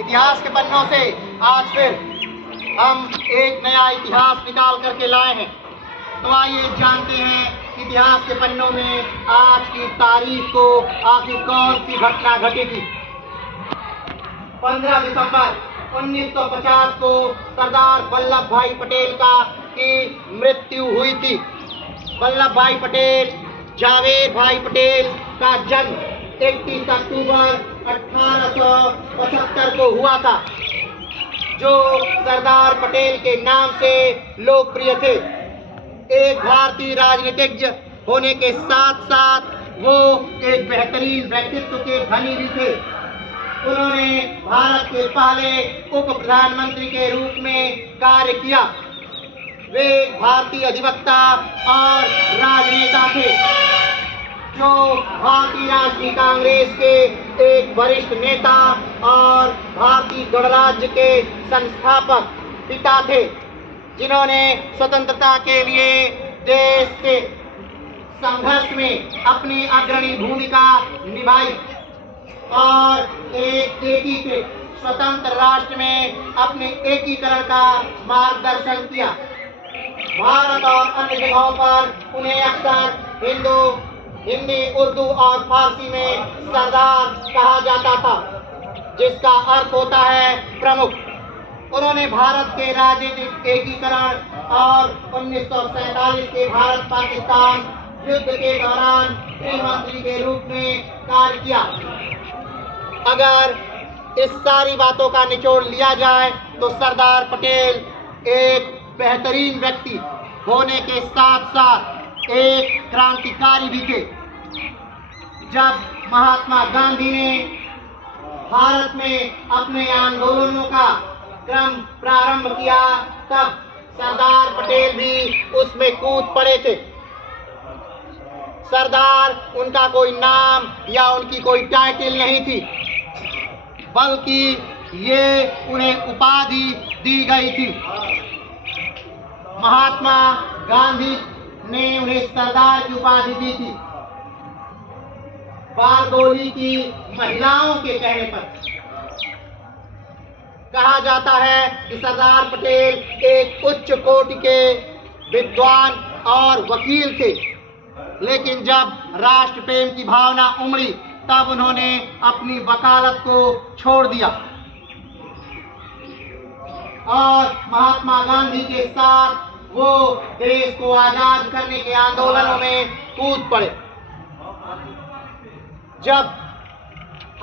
इतिहास के पन्नों से आज फिर हम एक नया इतिहास निकाल करके लाए हैं। तो आइए जानते हैं इतिहास के पन्नों में आज की तारीख को आखिर कौन सी घटना घटेगी। 15 दिसंबर 1950 को सरदार वल्लभ भाई पटेल की मृत्यु हुई थी। वल्लभ भाई पटेल, जावेद भाई पटेल का जन्म 31 अक्टूबर 1875 को हुआ था, जो सरदार पटेल के नाम से लोकप्रिय थे। एक भारतीय राजनीतिज्ञ होने के साथ साथ वो एक बेहतरीन व्यक्तित्व के धनी भी थे। उन्होंने भारत के पहले उप प्रधानमंत्री के रूप में कार्य किया। वे भारतीय अधिवक्ता और राजनेता थे, जो भारतीय राष्ट्रीय कांग्रेस के एक वरिष्ठ नेता और भारतीय गणराज्य के संस्थापक पिता थे, जिन्होंने स्वतंत्रता के लिए देश के संघर्ष में अपनी अग्रणी भूमिका निभाई और एक एकीकृत स्वतंत्र राष्ट्र में अपने एकीकरण का मार्गदर्शन किया। भारत और अन्य जगहों पर उन्हें अक्सर हिंदी, उर्दू और फारसी में सरदार कहा जाता था, जिसका अर्थ होता है प्रमुख। उन्होंने भारत के राजनीतिक एकीकरण और 1947 के भारत पाकिस्तान युद्ध के दौरान गृह मंत्री के रूप में कार्य किया। अगर इस सारी बातों का निचोड़ लिया जाए तो सरदार पटेल एक बेहतरीन व्यक्ति होने के साथ साथ एक क्रांतिकारी भी थे। जब महात्मा गांधी ने भारत में अपने आंदोलनों का क्रम प्रारंभ किया, तब सरदार पटेल भी उसमें कूद पड़े थे। सरदार उनका कोई नाम या उनकी कोई टाइटल नहीं थी, बल्कि ये उन्हें उपाधि दी गई थी। महात्मा गांधी ने उन्हें सरदार की उपाधि दी थी, बारदोली की महिलाओं के कहने पर। कहा जाता है कि सरदार पटेल एक उच्च कोटि के विद्वान और वकील थे, लेकिन जब राष्ट्र प्रेम की भावना उमड़ी तब उन्होंने अपनी वकालत को छोड़ दिया और महात्मा गांधी के साथ वो देश को आजाद करने के आंदोलनों में कूद पड़े। जब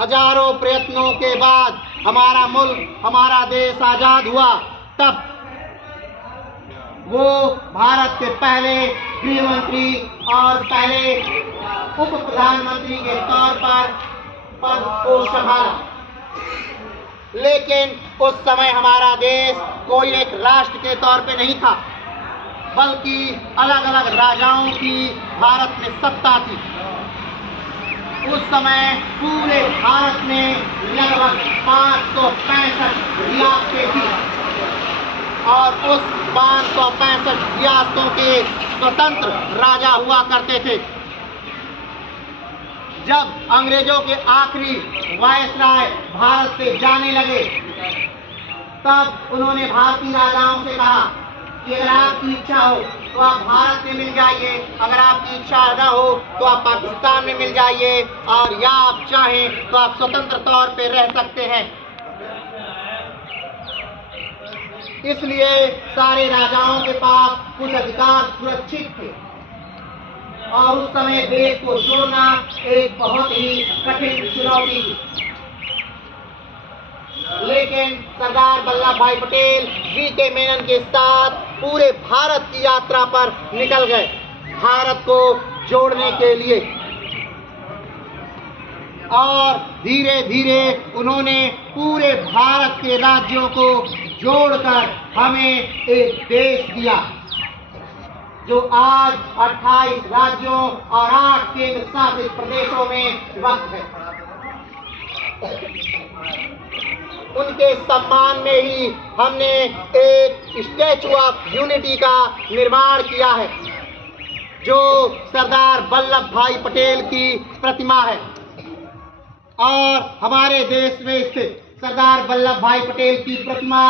हजारों प्रयत्नों के बाद हमारा मुल्क, हमारा देश आजाद हुआ, तब वो भारत के पहले गृह मंत्री और पहले उप प्रधानमंत्री के तौर पर पद को संभाला। लेकिन उस समय हमारा देश कोई एक राष्ट्र के तौर पे नहीं था, बल्कि अलग अलग राजाओं की भारत में सत्ता थी। उस समय पूरे भारत में लगभग 565 रियासतें थी और उस 565 रियासतों के स्वतंत्र राजा हुआ करते थे। जब अंग्रेजों के आखिरी वायसराय भारत से जाने लगे, तब उन्होंने भारतीय राजाओं से कहा कि अगर आपकी इच्छा हो तो आप भारत में मिल जाइए, अगर आपकी इच्छा न हो तो आप पाकिस्तान में मिल जाइए, और या आप चाहें तो आप स्वतंत्र तौर पे रह सकते हैं। इसलिए सारे राजाओं के पास कुछ अधिकार सुरक्षित थे और उस समय देश को जोड़ना एक बहुत ही कठिन चुनौती थी। लेकिन सरदार वल्लभ भाई पटेल वी.के. मेनन के साथ पूरे भारत की यात्रा पर निकल गए, भारत को जोड़ने के लिए, और धीरे धीरे उन्होंने पूरे भारत के राज्यों को जोड़कर हमें एक देश दिया, जो आज 28 राज्यों और 8 केंद्र शासित प्रदेशों में विभक्त है। उनके सम्मान में ही हमने एक स्टैचू ऑफ यूनिटी का निर्माण किया है, जो सरदार वल्लभ भाई पटेल की प्रतिमा है और हमारे देश में स्थित सरदार वल्लभ भाई पटेल की प्रतिमा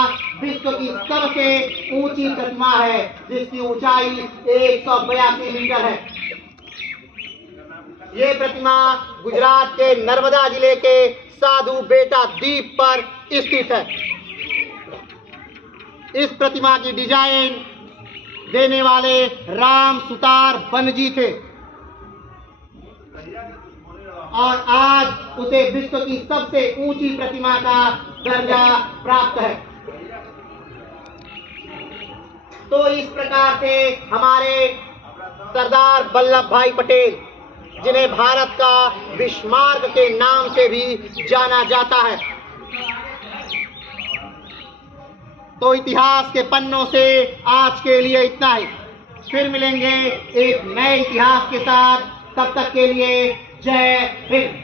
विश्व की सबसे ऊंची प्रतिमा है, जिसकी ऊंचाई 182 मीटर है। ये प्रतिमा गुजरात के नर्मदा जिले के साधु बेटा द्वीप पर स्थित है। इस प्रतिमा की डिजाइन देने वाले राम सुतार बनर्जी थे और आज उसे विश्व की सबसे ऊंची प्रतिमा का दर्जा प्राप्त है। तो इस प्रकार से हमारे सरदार वल्लभ भाई पटेल, जिन्हें भारत का बिस्मार्क के नाम से भी जाना जाता है, तो इतिहास के पन्नों से आज के लिए इतना ही। फिर मिलेंगे एक नए इतिहास के साथ। तब तक के लिए जय हिंद।